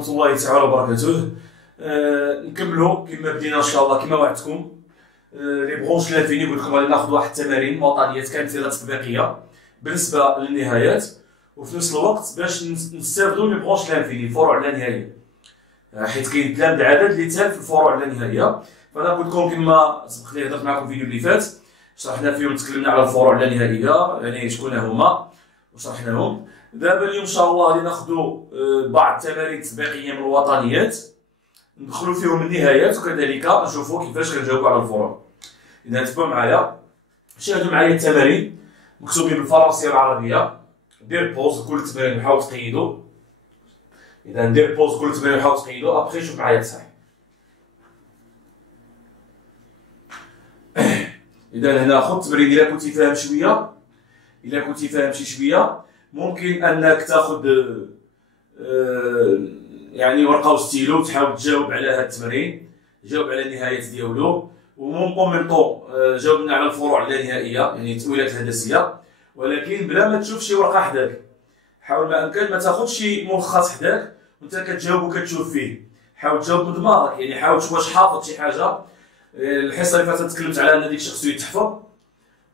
ورحمة الله تعالى وبركاته. نكملوا كما بدينا ان شاء الله كما وعدتكم. لي برونش لافيني قلت لكم غادي ناخذ واحد التمارين وطنيات كانت فيها تطبيقيه بالنسبه للنهايات، وفي نفس الوقت باش نستافدوا لي برونش لافيني الفروع اللانهائيه، حيت كاين كلام العدد اللي تال في الفروع اللانهائيه. فانا قلت لكم كما سبق لي هضرت معكم في الفيديو اللي فات، شرحنا فيهم تكلمنا على الفروع اللانهائيه يعني شكون هما وشرحناهم. دابا اليوم ان شاء الله غادي ناخذوا بعض التمارين التطبيقيه من الوطنيات ندخلوا فيهم النهايات، وكذلك نشوفوا كيفاش كنجاوبوا على الفروع. اذا تبعوا معايا، شاهدوا معايا التمارين مكتوبين بالفرنسيه والعربيه. دير بوز كل تمرين وحاول تقيدوا. اذا ندير بوز كل تمرين وحاول تقيدوا، ابخي شوف معايا التصحيح. اذا هنا خذ التمرين الا كنتي فاهم شويه، الا كنتي فاهم شي شويه ممكن انك تاخذ يعني ورقه وستيلو وتحاول تجاوب على هذا التمرين، جاوب على النهايات ديالو، ومون كومونطون جاوبنا على الفروع اللانهائيه يعني التأويلات الهندسيه، ولكن بلا ما تشوف شي ورقه حداك. حاول ما امكن ما تاخذش شي ملخص حداك وانت كتجاوب وكتشوف فيه، حاول تجاوب بدماغك، يعني حاول تشوف واش حافظ شي حاجه. الحصه اللي فاتت تكلمت على ان ديك الشيء خصو يتحفظ،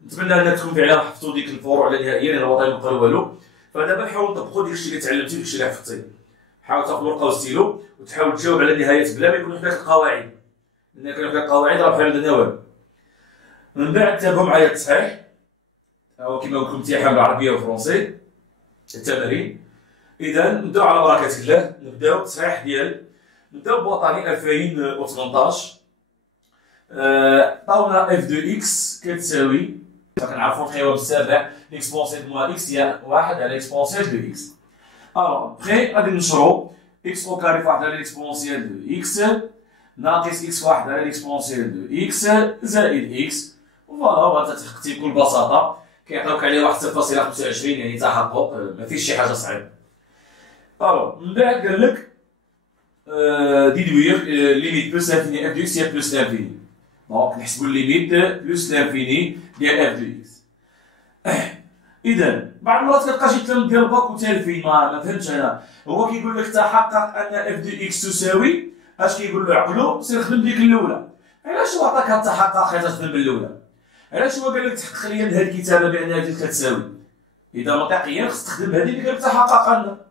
نتمنى ان تكون فعلا حفظتوا ديك الفروع اللانهائيه لان الوطني ما قال والو. فدابا حاول طبقوا ديك الشيء اللي تعلمتي، ديك الشيء اللي حفظتي. حاول تاخذ ورقه وستيلو وتحاول تجاوب على النهايات بلا ما يكون حداك القواعد، لان كانوا حداك القواعد راه بحال درنا والو. من بعد تابعوا معايا التصحيح، او كما قلت لكم امتحان بالعربيه والفرنسي التمارين. اذا نبداو على بركه الله، نبداو التصحيح نبداو بوطني 2018. طاوله اف دو اكس كتساوي، كنعرفوا القوام السابع اكسبونسيال موان اكس هي 1 على اكسبونسيال دو اكس. الوغ بخي غادي نشرو اكس او كاري في 1 على اكسبونسيال دو اكس ناقص اكس 1 على اكسبونسيال دو اكس زائد اكس. فوالا تحققتي بكل بساطه، كيعطيوك عليه 1.25 يعني تحقق، ما فيش شي حاجه صعيبه. الوغ من بعد قال لك ديدوير ليميت بلوس لانفيني اف دو اكس هي بلوس لانفيني، دونك نحسبوا الليميت بلوس لانفيني ديال اف دو اكس. اذا بعض المرات كتلقى شي كلام ديال باك وتالفين ما فهمتش انا. هو كيقول لك تحقق ان اف دو اكس تساوي، اش كيقول له عقلو سير خدم ديك الاولى. علاش هو عطاك هاد التحقق حيت تخدم بالاولى؟ علاش هو قال لك تحقق لي هاد الكتابه بان هادي كتساوي؟ اذا منطقيا خصك تخدم هادي اللي كتحقق لنا.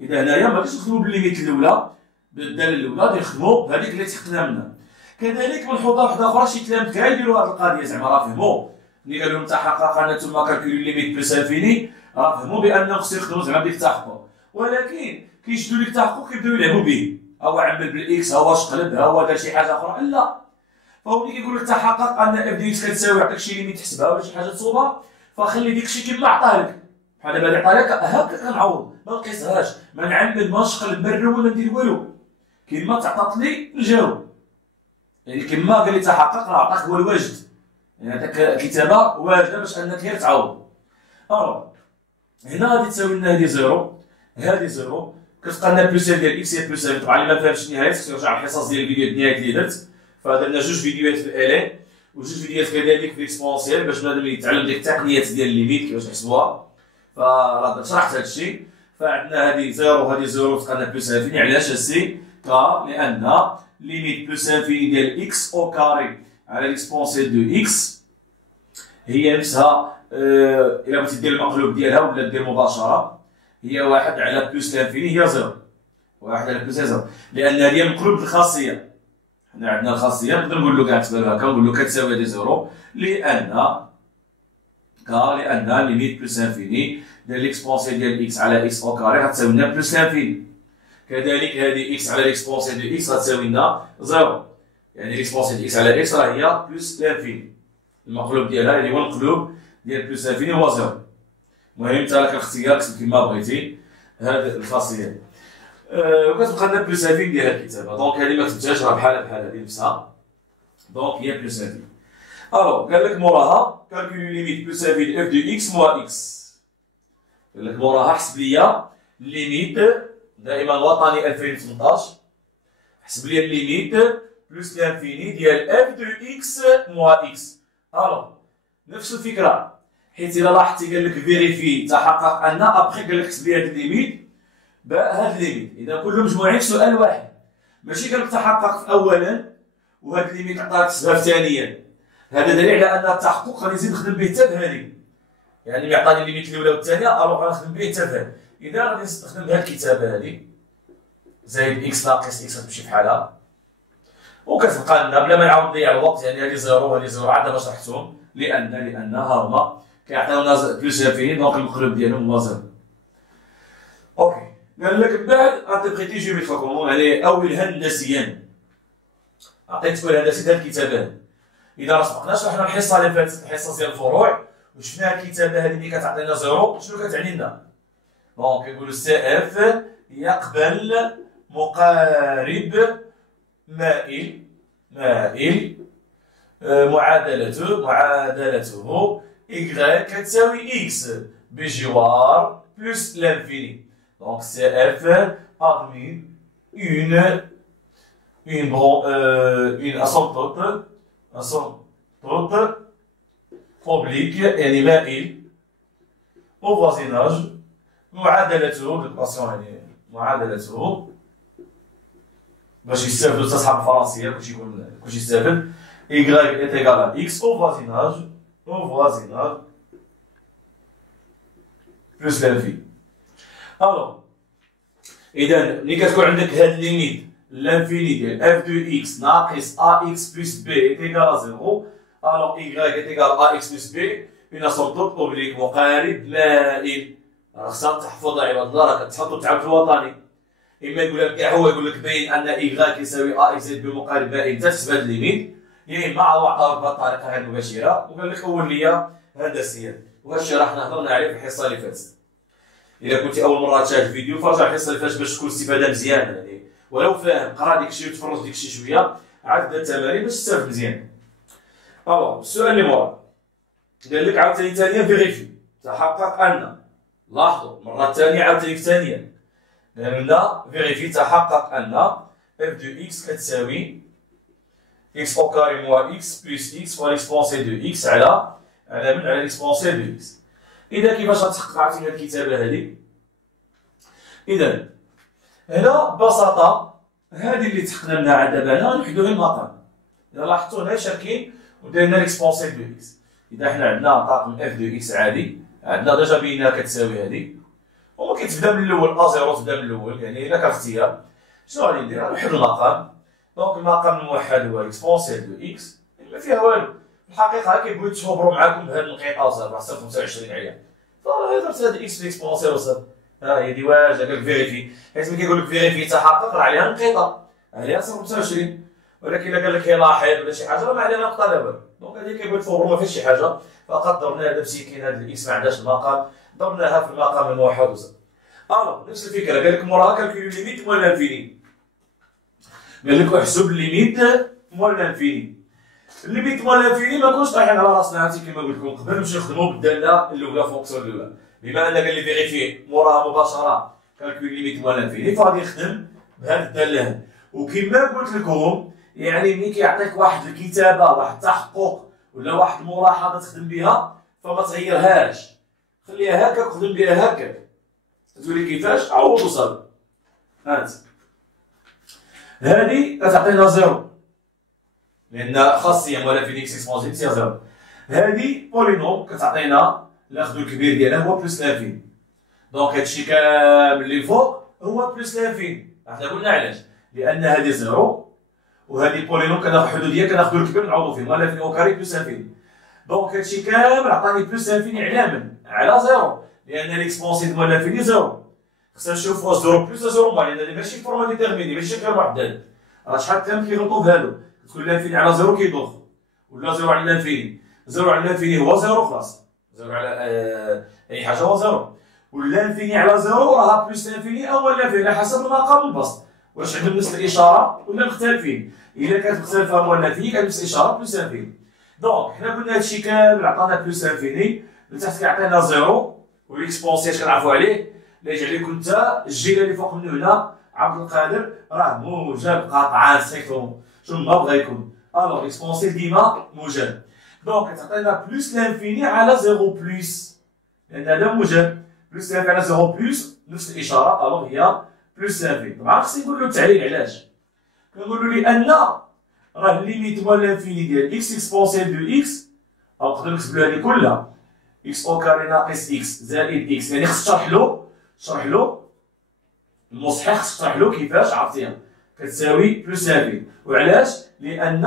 اذا هنايا ما غاديش نخدموا بالليميت الاولى بالداله الاولى، غادي نخدموا بهذيك اللي تحققنا منها. كذلك ملحوظه واحده اخرى، شي كلام كاع يديروا هاد القضيه زعما راه فهموا ملي قال لهم تحقق ان ثم كالكولي ليميت بلوس انفيني، راه فهموا بان خصو يخدموا زعما بديك التحقق، ولكن كيشدوا لك التحقق كيبداو يلعبوا به، هو عمل بالاكس، هو شقلب، هو دار شي حاجه اخرى. لا، فهو ملي كيقول لك تحقق ان اف دي اكس كتساوي يعطيك شي ليميت تحسبها ولا شي حاجه تصوبها، فخلي ديك الشيء كما عطاه لك. بحال دابا اللي عطاه لك هكا كنعوض، ما نقيسهاش، ما نعمد، ما نشقلب، ما نرول، ما ندير والو، كيما تعطات لي نجاوب. يعني كما قال لي تحقق راه عطاك هو الواجد، يعني عطاك كتابه واجده باش انك غير تعوض. هنا غادي تساوي لنا هذه زيرو، هذه زيرو، كتبقى لنا بلوس ديال اكس هي بلوس. طبعا اللي ما فهمش النهايات خصو يرجع الحصص ديال الفيديو النهايات اللي درت، فدرنا جوج فيديوهات في الالين وجوج فيديوهات كذلك في الاكسبونسيال باش بنادم يتعلم ديك التقنيات ديال الليميت كيفاش نحسبوها. فراه شرحت هذا الشيء. فعندنا هذه زيرو وهذه زيرو، تبقى لنا بلوس انفيني. علاش هادشي؟ لان ليميت بلوس انفيني ديال اكس او كاري على الاكسبونسيال دو اكس هي نفسها الا بغيتي دير المقلوب ديالها ولا دير مباشره، هي 1 على بلوس لانفيني هي زيرو، 1 على بلوس زيرو، لان هي مقلوب الخاصيه. حنا عندنا الخاصيه نقدر نقول له كاع تبان هكا، نقول له كتساوي هذه زيرو لان ليميت بلوس انفيني ديال ليكسبونسيال ديال اكس على اكس او كاري غتساوي لنا بلوس لانفيني. كذلك هذه اكس على ليكسبونسيال ديال اكس غتساوي لنا زيرو، يعني ليكسبونسيال ديال اكس على اكس راه هي بلوس لانفيني، المقلوب ديالها اللي هو المقلوب ديال بلوس لانفيني هو زيرو. المهم انت لك الاختيار كتب كيما بغيتي هاد الخاصيه. وكتبقى لنا بلوس انفيني ديال الكتابه، دونك هذه ما كتبتهاش راه بحال هذه نفسها، دونك هي بلوس انفيني. قال لك موراها كالكولي ليميت بلوس انفيني اف دو اكس موا اكس. قال لك موراها حسب ليا ليميت دائما وطني 2018، حسب لي الليميت بلوس لانفيني ديال اف دو اكس موا اكس. نفس الفكره، حيت الا لاحظتي قال لك فيريفي تحقق ان ابخي قال لك حسب لي هاد الليميت هاد ليميت. اذا كلهم مجموعين في سؤال واحد، ماشي قالك تحقق اولا وهاد ليميت عطاك تحسبها في ثانيا. هذا دليل على ان التحقق غادي نزيد نخدم به حتى بهذه، يعني ملي عطاني الليميت الاولى والثانيه الوغ غنخدم به حتى بهذه. اذا غادي نستخدم بها الكتابه هذه زائد اكس ناقص اكس غتمشي بحالها، وكتبقى لنا بلا ما نعاود نضيع الوقت، يعني هذه زيرو وهذه زيرو عاد دابا شرحتهم، لان ها هما كيعطيونا بلوس انفيني دونك المقلوب ديالهم هو زيرو. اوكي، قال لك من بعد انتربريتي جيوميتريكومون يعني او هندسيا. عطيتكم الهندسي ديال الكتابه. اذا راه سبقنا شرحنا الحصه اللي فاتت الحصه ديال الفروع وشفنا الكتابه هذه اللي كتعطينا زيرو شنو كتعني لنا. دونك كنقولوا سي اف يقبل مقارب مائل معادلته y كتساوي x بجوار بلس لانفيني. دونك سي اف admis une asymptote oblique يعني مائل au voisinage معادلته بالباسيون يعني معادلته باش يستافدوا تصحاب الفرنسيه كلشي يكون كلشي يستافد y est égal à x au voisinage plus l'infini. alors اذا ملي كتكون عندك هاد الليميت l'infini ديال f de x ناقص ax plus b est égal à 0 alors y est égal à ax plus b une asymptote oblique مقارب مائل. خصك تحفظ عباد الله راه كتحطو تعب في الوطني. اما يقول لك كاع هو يقول لك باين ان y كيساوي a x زائد b مقارب مائل تحسب هاد الليميت، يا اما هو عطاوك بهاد الطريقه غير مباشره وقال لك اوليه هندسيه. وهذا الشيء راه حنا هضرنا عليه في الحصه اللي فاتت. اذا كنتي اول مره تشاهد الفيديو فرجع الحصه اللي فاتت باش تكون استفاده مزيانه، يعني ولو فاهم قرا ديك الشيء وتفرج ديك الشيء شويه عاد بدا التمارين باش تستافد مزيان. الوغ السؤال اللي موراه قال لك عاوتاني ثانيا فيريفي تحقق ان، لاحظوا المره الثانيه عاوتاني ثانيا قالوا لنا فيريفي تحقق ان اف دو اكس كتساوي اكس او كاري موا اكس بلس اكس فوا ليكسبونسي دو اكس على ليكسبونسي دو اكس. اذا كيفاش غتحقق عاوتاني هاد الكتابه هادي؟ اذا هنا ببساطه هذه اللي تحققنا منها دابا هنا غنحدو غير المقام. اذا لاحظتوا هنا شاركين ودرنا ليكسبونسي دو اكس. اذا حنا عندنا طاقم اف دو اكس عادي عندنا ديجا بينها كتساوي هذه وما كيتبدا من الاول ا زيرو تبدا من الاول، يعني الا كاختيار شنو غادي ندير؟ غنحل المقام. دونك المقام الموحد هو اكسبونسيال دو اكس، ما فيها والو. في الحقيقه كيبغيو يتشوبروا معاكم بهاد النقيطه وصافي 25 عليها، فدرت هاد اكس في اكسبونسيال وصافي. ها هي دي واش قال لك فيريفي، حيت ملي كيقول لك فيريفي تحقق راه عليها نقيطه عليها 25. ولكن الا قال لك هي لاحظ ولا شي حاجه راه ما عليها نقطه لا والو. دونك هذه كيبغيو يتفوروا ما فيهاش شي حاجه، فقط درنا هذا مسكين هاد الاكس ما عندهاش المقام درناها في المقام الموحد وصافي. الوغ نفس الفكره قال لك موراها كالكولي ليميت موال لانفيني. قال لك احسب الليميت موال لانفيني. الليميت موال لانفيني ما كناش طايحين على راسنا عرفتي كما قلت لكم قبل نمشيو نخدمو بالداله الاولى فونكسيون الاولى. بما ان قال لي فيريفي موراها مباشره كالكولي ليميت موال لانفيني فغادي نخدم بهاد الداله هادي. وكما قلت لكم يعني ملي كيعطيك واحد الكتابه واحد التحقق ولا واحد الملاحظه تخدم بها فما تغيرهاش، خليها هكاك وخدم بها هكاك. تقولي كيفاش؟ عوض وصافي. هانت هادي كتعطينا زيرو لان خاصيه ولا في اكس اكسبونسيف هي زيرو. هادي بولينوم كتعطينا ناخذ الكبير ديالها هو بلس لانفين. دونك هادشي كامل اللي فوق هو بلس لانفين. حنا قلنا علاش؟ لان هادي زيرو وهادي بولينوم كناخذ حدوديه كناخذ الكبير نعوضو فيه لانفين او كاري بلس لانفين. دونك هادشي كامل عطاني بلس لانفين على من؟ على زيرو، لان ليكسبونسي ديال لانفيني زيرو. خصنا نشوفوا زيرو بلس زيرو موان لان ماشي فورما ديتيرميني ماشي غير واحد. راه شحال كامل كيغلطوا في هادو، تقول لانفيني على زيرو كيدوخ ولا زيرو على لانفيني. زيرو على لانفيني هو زيرو خلاص، زيرو على اي حاجه هو زيرو، واللانفيني على زيرو راها بلس لانفيني او لانفيني على حسب المقام البسط. واش عندهم نفس الاشاره ولا مختلفين؟ الا كانت مختلفه هو لانفيني كانت نفس الاشاره بلس لانفيني. دونك حنا قلنا هادشي كامل عطانا بلس لانفيني، لتحت كيعطينا زيرو والاكسبونسي اش كنعرفوا عليه لا يجعل لكم انت الجيله اللي فوق منه هنا عبد القادر راه موجب قطعا سيكتوم شنو ما بغا يكون. الوغ اكسبونسي ديما موجب، دونك كتعطينا بلس لانفيني على زيرو بلس لان هذا موجب بلوس انفي على 0 بلوس نفس الاشاره الوغ هي بلوس انفي. طبعا خصني نقول له التعليل علاش كنقول له لان راه ليميت موال لانفيني ديال اكس اكسبونسيال دو اكس او نقدر نكتبو هادي كلها اكس او كاري ناقص اكس زائد اكس، يعني خص تشرح له المصحح، خص تشرح له كيفاش عرفتيها كتساوي بلوس انفيني. وعلاش؟ لان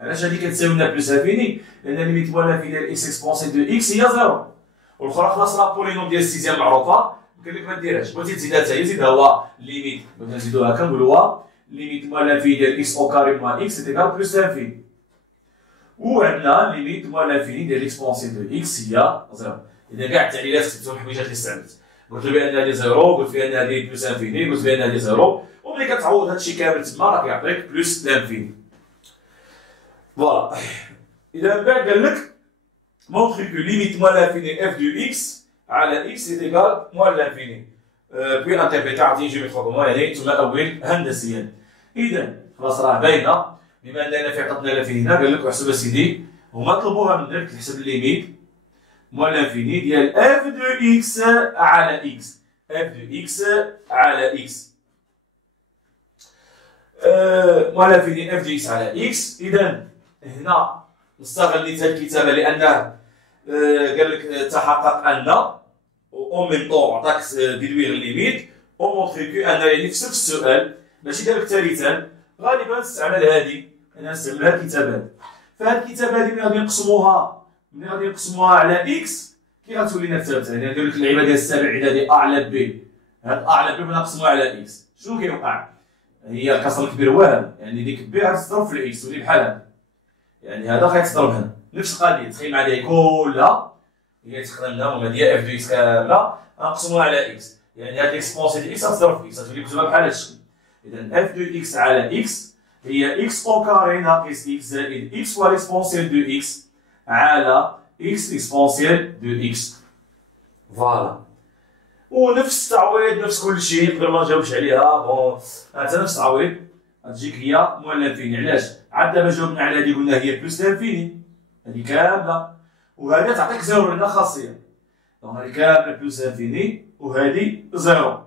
علاش هادي كتساوي لنا بلوس انفيني؟ لان ليميت موال لانفيني ديال اكس اكسبونسيال دو اكس هي زيرو، والاخرى خلاص راه بولينوم ديال السيزيام معروفه قال لك ما ديرهاش. بغيتي تزيدها حتى هي زيدها هو ليميت، بغينا نزيدو هكا نقولو هو ليميت موال لانفيني ديال اكس او كاري موان اكس سيتيكال بلوس انفيني، وعندنا ليميت موال لانفيني ديال اكسبونسيال دو اكس هي زيرو. اذا كاع التعليلات كتبتهم الحويجات اللي استعملت، قلت له بان هذه زيرو، قلت بان هذه بلوس انفيني، قلت بان هذه زيرو، وملي كتعوض هادشي كامل تما راه كيعطيك بلوس لانفيني. فوالا. اذا من بعد قال لك montre que limite moins l'infini f de x على x est égal moins l'infini. puis interpréter عطيني جيومتريكومون يعني ثم أول هندسيا. إذا خلاص راه باينة، بما أننا في عطاتنا لانفيني هنا قال لك احسب اسيدي هما طلبوها منك تحسب ليميت موال لانفيني ديال f de x على x، f de x على x موال لانفيني f de x على x. إذا هنا نستغل مثال الكتابة لأنه قال لك تحقق أن أو ميم طون عطاك ديدويغ ليميت أو مونطخي كو أن، يعني في نفس السؤال ماشي دار لك ثالثا غالبا نستعمل هادي، أنا نستعمل هاد الكتابات. فهاد الكتابة هادي ملي غادي نقسموها على إكس كي غتولي لنا ثابتة، يعني ندير لك اللعيبة ديال السابع إعدادي أ على بي، هاد أ على بي بغينا نقسموها على إكس، شنو كيوقع؟ هي الكسر الكبير واهم، يعني ديك بي غتضرب في الإكس تولي بحال هادا، يعني هذا غيتضرب هنا نفس القضيه. تخيل معايا كلها هي تخدمنا هما ديال اف دو اكس كامله غنقسموها على اكس، يعني هاد الاكسبونسيال ديال اكس غتضرب في اكس غتولي مكتوبه بحال هاد الشكل. اذا اف دو اكس على اكس هي اكس او كاري ناقص اكس زائد اكس و اكسبونسيال دو اكس على اكس اكسبونسيال دو اكس. فوالا. ونفس التعويض نفس كل شيء، نقدر ما نجاوبش عليها بون حتى نفس التعويض غتجيك هي موال لانفيني. علاش؟ عاد دابا جاوبنا على هادي قلنا هي بلوس لانفيني هادي كامله، وهادي تعطيك زيرو عندها خاصيه، دونك هادي كامله بلوس لانفيني وهادي زيرو.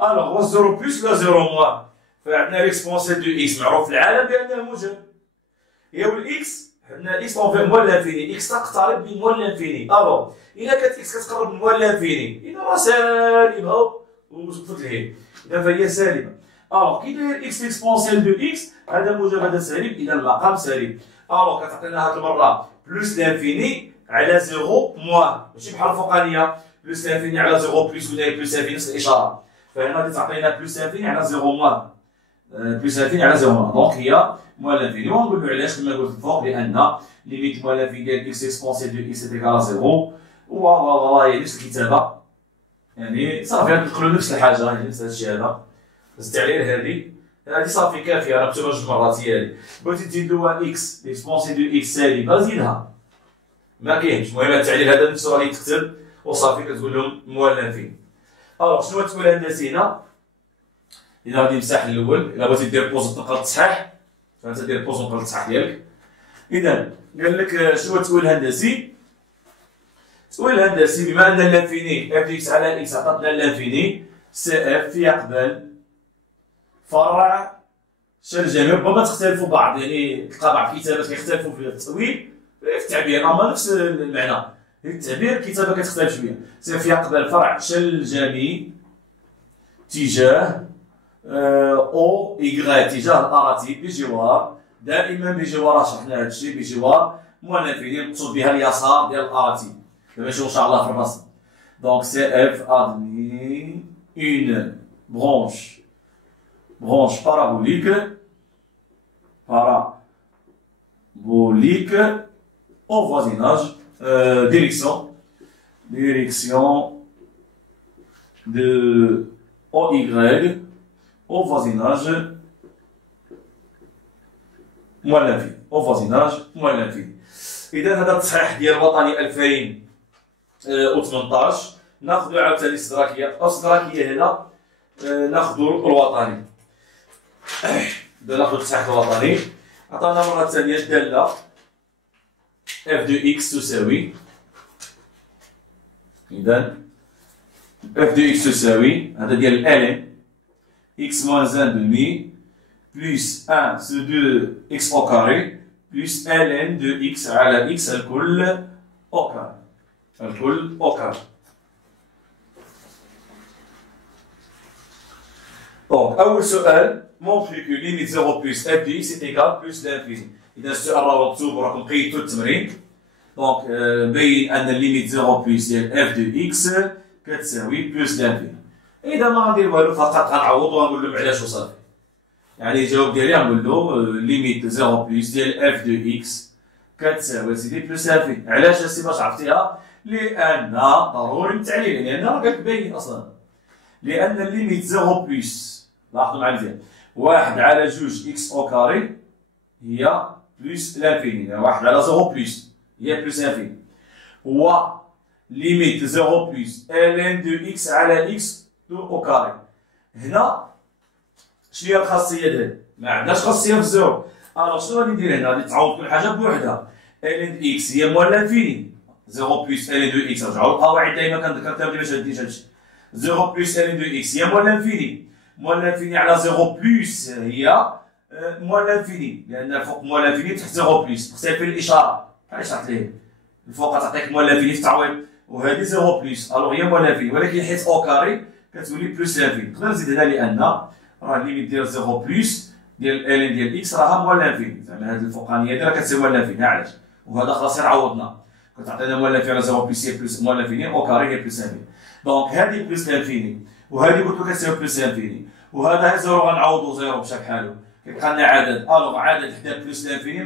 الوغ هو زيرو بلوس ولا زيرو موان؟ فعندنا ليكسبونسيال دو اكس معروف في العالم بانه موجب، هي والاكس عندنا اكس اونفير موال لانفيني، اكس تقترب من موال لانفيني. الوغ الا كانت اكس كتقرب من موال لانفيني اذا راه سالبه وصفت لهيه، اذا فهي سالبه. الوغ كي داير اكس اكسبونسيال دو اكس هذا موجب هذا سالب، اذا المقام سالب. الوغ كتعطينا هاد المره بلوس لانفيني على زيرو موان، ماشي بحال الفوقانيه بلوس لانفيني على زيرو بلوس ولا بلوس لانفيني نفس الاشاره، فهنا غادي تعطينا بلوس لانفيني على زيرو موان، بلوس لانفيني على زيرو موان، دونك هي موان لانفيني. ونقول له علاش كما قلت الفوق، لان ليميت موان لانفيني ديال اكس اكسبونسيال دو اكس ايكال زيرو، فوالا هي نفس الكتابه، يعني صافي غنقولوا نفس الحاجه، يعني نفس هادشي هذا. التعليل هادي صافي كافيه، راه مكتوبه جوج مرات هي هادي. بغيتي تزيد له اكس اكسبونسيال دو اكس سالبه زيدها، ما كاينش. المهم التعليل هذا نفسه غادي تكتب وصافي كتقول لهم موال لانفيني. الوغ شنو غتقول هندسي هنا؟ الا غادي نمسح الاول، الا بغيتي دير بوز تنقل التصحيح فانت دير بوز ونقل التصحيح ديالك. اذا قال لك شنو تقول هندسي؟ تقول هندسي بما ان لانفيني اف دي اكس على اكس عطاتنا لانفيني، سي اف يقبل فرع شل جميع. ربما تختلفوا بعض، يعني تلقى بعض الكتابات كيختلفوا في التأويل في التعبير، اما نفس المعنى، التعبير الكتابه كتختلف شويه. سي اف يقبل فرع شل جميع تجاه او ايغريك تجاه الاراتي بجوار، دائما بجوار، شرحنا هذا الشيء بجوار موال لانفيني المقصود بها اليسار ديال الاراتي. دابا نشوفو ان شاء الله في الرسم. دونك سي اف ادمي اون برونش parabolique au voisinage, direction de OY au voisinage moins l'infini. إذا هذا التصحيح ديال الوطني 2018 ناخذ عاوتاني الاستدراكية هنا ناخذ الوطني. ناخذ التصحيح الوطني، عطانا مرة ثانية الدالة f de x تساوي، إذا اف دو اكس تساوي هذا ديال الان اكس موان ان دومي بلس 1 سو 2 اكس او كاري بلس ln دو اكس على اكس الكل او كاري الكل او كاري. دونك أول سؤال montre que limite 0 plus f de x est égal plus l'infini. إذا السؤال راه مكتوب وراكم قيدتو التمرين. دونك بين أن الليميت 0 بلس ديال f de x كتساوي بلس l'infini. إذا ما غندير والو فقط غنعوض وغنقول له علاش وصافي. يعني الجواب ديالي غنقول له ليميت 0 بلس ديال f de x كتساوي سيدي بلس l'infini. علاش السي باش عرفتيها؟ لأن ضروري التعليل لأن راه قالك باين أصلا. لأن الليميت 0 بلس لاحظوا معايا مزيان 1 على 2 اكس او كاري هي بلس لانفيني، يعني 1 على 0 بلس هي بلس لانفيني، و ليميت 0 بلس ln دو اكس على اكس دو او كاري. هنا شنو هي الخاصية ديالها؟ ما عندناش خاصية في الزيرو. الوغ شنو غادي ندير هنا؟ غادي تعوض كل حاجة بوحدها. ln دو اكس هي موال لانفيني، 0 بلس ln دو اكس رجعوا القواعد دايما كنذكر باش متشديش هادشي. 0 بلس ln دو اكس هي موال لانفيني، موال لانفيني على 0 بلس هي موال لانفيني، لأن الفوق موال لانفيني تحت 0 بلس، تختلف في الإشارة، بحال شرحت ليه. الفوق تعطيك موال لانفيني في التعويض، وهذه 0 بلس، ألوغ هي موال لانفيني، ولكن حيت أو كاري كتولي بلس لانفيني. نقدر نزيد هنا لأن راه الليميت ديال 0 بلس ديال ln ديال إكس راها موال لانفيني، زعما هاد الفوقانية هادي راه كتساوي موال لانفيني، علاش؟ وهذا خلاص غير عوضنا، كتعطينا موال لانفيني على 0 بلس هي بلس موال لانفيني، أو كاري هي بلس لانفيني. دونك هذه بلس لانفيني، وهذه قلت لك كتساوي بلس لانفيني. وهذا زيرو غنعوضو زيرو مشى بحالو، كيبقى لنا عدد، الوغ عدد حدا بلس لانفيني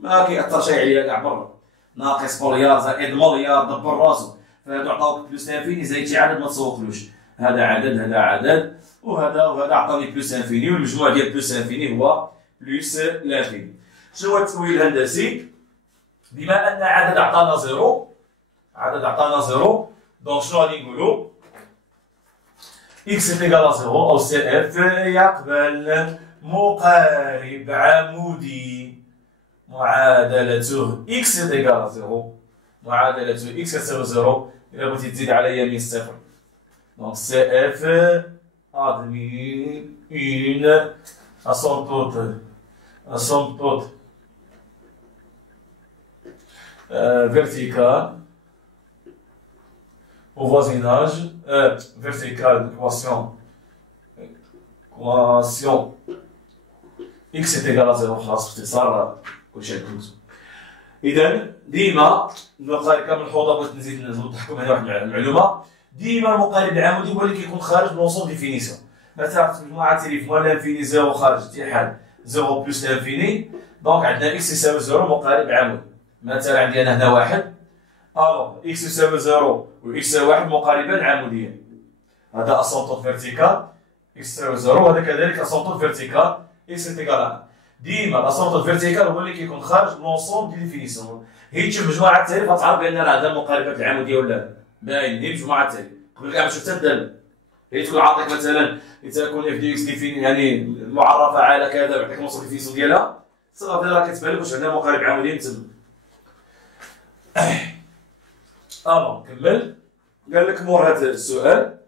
ما كيأثر شي عليا كاع برا، ناقص مليار زائد مليار دبر راسو، فهادو عطاوك بلس لانفيني زايد شي عدد ما تسوقلوش، هذا عدد هذا عدد وهذا عطاني بلس لانفيني، والمجموع ديال بلس لانفيني هو بلس لانفيني. شنو هو التمويل الهندسي؟ بما أن عدد عطانا زيرو، دونك شنو غادي نقولو؟ x est égal à 0 أو CF يقبل مقارب عمودي معادلته x est égal à 0، معادلته x كتساوي 0 إلا بغيتي تزيد على يمين الصفر. دونك CF admet une asymptote verticale au voisinage vertical d'équation x est égal à 0. خلاص باختصار كلشي عندكم. إذا ديما المقارب كامل الحوضة بغيت نزيد نوضحكم هنا واحد المعلومة، ديما المقارب العمودي هو اللي كيكون خارج لونسون ديفينيسيون. مثلا في المجموعة تيلي في موال لانفيني 0 خارج اتحاد 0 بلس لانفيني، دونك عندنا x يساوي 0 مقارب عمودي. مثلا عندي أنا هنا واحد، الوغ x يساوي 0 و x يساوي 1 مقاربان عموديان، هذا اسونتوت فيرتيكال x يساوي 0 وهذا كذلك اسونتوت فيرتيكال x est égal à 1. ديما الاسونتوت فيرتيكال هو اللي كيكون خارج لونسومبل ديال ديفينيسيون. هي تشوف مجموعة التالي فتعرف بأن راه هذا المقاربات العمودية ولا لا، باين هي مجموعة التالي، قبل كاع ما تشوف حتى الدالة. هي تكون عاطيك مثلا لتكون اف دي اكس ديفيني يعني معرفة على كذا ويعطيك نص ديفينيسيون ديالها، صافي راه كتبان لك واش عندنا مقارب عموديين تما. نكمل. قال لك مور هذا السؤال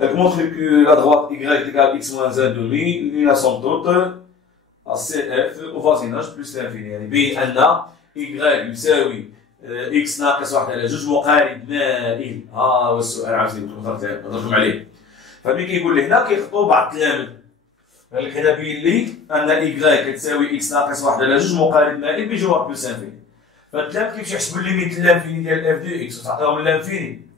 montre que la droite y égale x moins 1 demi une asymptote à CF au voisinage plus l'infini، يعني بين أن y يساوي x ناقص 1 على 2 مقارب مائل. ها هو السؤال عاوتاني نهضركم عليه. فملي كيقول لي هنا كيخطو بعض التلامذ، قال لك هنا بين لي أن y كتساوي x ناقص 1 على 2 مقارب مائل بجوار بلس انفيني. فالتلامذ كيمشيو يحسبوا الليميت لانفيني ديال اف دو اكس وتعطيهم لانفيني،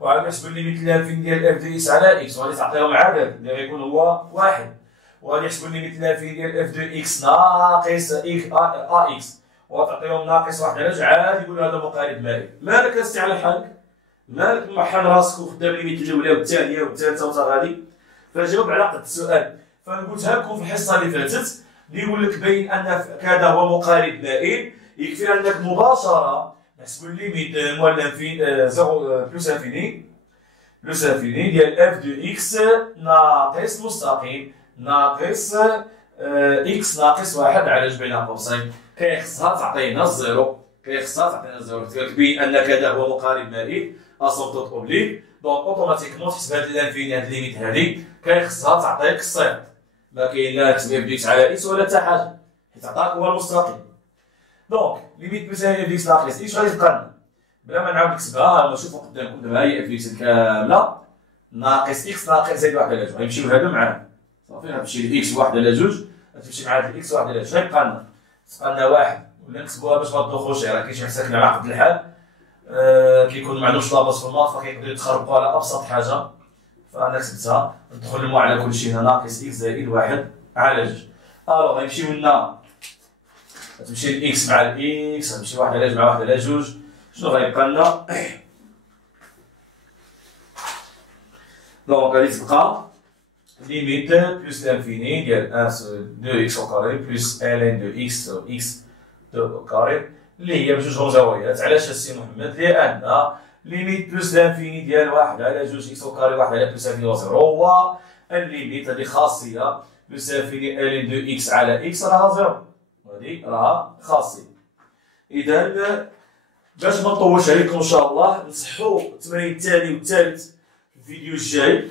وعاد يحسبوا الليميت لانفيني ديال اف دو اكس على اكس وغادي تعطيهم عدد اللي غيكون هو واحد، وغادي يحسبوا الليميت لانفيني ديال اف دو اكس ناقص ا اكس وتعطيهم ناقص 1 على 2، عاد يقولوا هذا مقارب مائل. مالك اسيدي على حالك؟ مالك محل راسك وخدام الليميت الاولى والثانيه والثالثه وتا غادي؟ فجاوب على قد السؤال. فقلتها لكم في الحصه اللي فاتت اللي يقول لك بين ان كذا هو مقارب مائل، يكفي انك مباشره نحسبوا الليميت موال لانفيني 0 بلس انفيني ديال اف دو اكس ناقص مستقيم ناقص اكس ناقص 1 على جبين قوسين، كيخصها تعطينا الزيرو، قلت لك بين ان كذا هو مقارب مائل اسومبتوت اوبليك. دونك اوتوماتيكمون تحسب هاد الانفيني هاد الليميت هادي كاين خصها تعطيك الصيغ، ما كاين لا تكتب اف دي اكس على اكس ولا حتى حاجه، حيت عطاك هو المستقيم. دونك ليميت بلس اف دي اكس ناقص اكس غادي تبقى لنا بلا ما نعاود نكتبها. نشوفوا قدامكم دابا هي اف دي اكس كامله ناقص اكس ناقص زائد 1 على 2 غيمشيو هادو معانا صافي. غتمشي لاكس 1 على 2 غتمشي مع هاد الاكس 1 على 2 غيبقى لنا تبقى لنا 1 ولا نكتبوها باش ما تدوخوش. راه كاين شي مساكن على قد الحال كيكون معندهمش لاباس في الماط فكيقدروا يتخربقوا على ابسط حاجه. فانا كتبتها ندخل المو على كلشي هنا ناقص اكس زائد 1 على 2. الوغ غيمشيو لنا غتمشي الاكس مع الاكس غتمشي 1 على 2 مع 1 على 2. شنو غيبقى لنا؟ دونك غادي تبقى ليميت بلس لانفيني ديال 1 2 اكس او كاري بلس ln دو اكس او اكس دو كاري اللي هي بجوج زوايات. علاش السي محمد؟ لان ليميت بلس لانفيني ديال 1 على 2 اكس او كاري 1 على بلس انفيني وزيرو هو الليميت. هذه خاصيه بلس انفيني ln دو اكس على اكس راها زيرو، هذه راها خاصيه. اذا باش ما نطولش عليكم ان شاء الله نصحوا التمرين الثاني والثالث في الفيديو الجاي.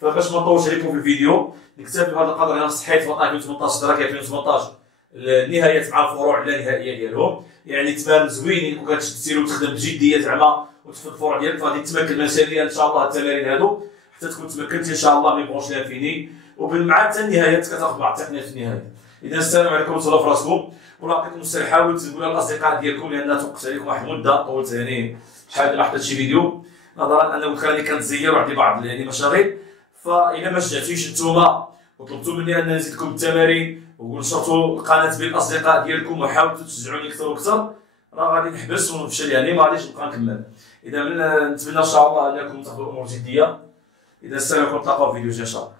فباش ما نطولش عليكم في الفيديو نكتفي بهذا القدر. انا صحيت في 2018 دراك 2018 النهايات مع الفروع لا نهائيه ديالهم، يعني تمارين زوينين كون كتسير وتخدم بجديه زعما وتفهم الفروع ديالك فغادي تمكن من سيريا ان شاء الله. التمارين هادو حتى تكون تمكنتي ان شاء الله من بروش لانفيني وبالمع حتى النهايات كتاخذ بعض التقنيات في النهايه. اذا السلام عليكم ورحمه الله راسكم ونعطيكم الصحه. حاولوا تقولوا للاصدقاء ديالكم لان توقفت عليكم واحد المده طولت يعني شحال ما حطيت شي فيديو نظرا انه كان كنتزير وعندي بعض يعني مشاغل. فإذا ما شجعتيش نتوما وطلبتوا مني أن نزيدكم التمارين ونشرتوا القناة بين الأصدقاء ديالكم وحاولتوا تشجعوني أكثر وأكثر راه غادي نحبس ونفشل يعني ما غاديش نبقى نكمل. إذا نتمنى إن شاء الله أنكم تاخذوا الأمور جدية. إذا السلام عليكم، نتلاقاو في فيديو جاي إن شاء الله.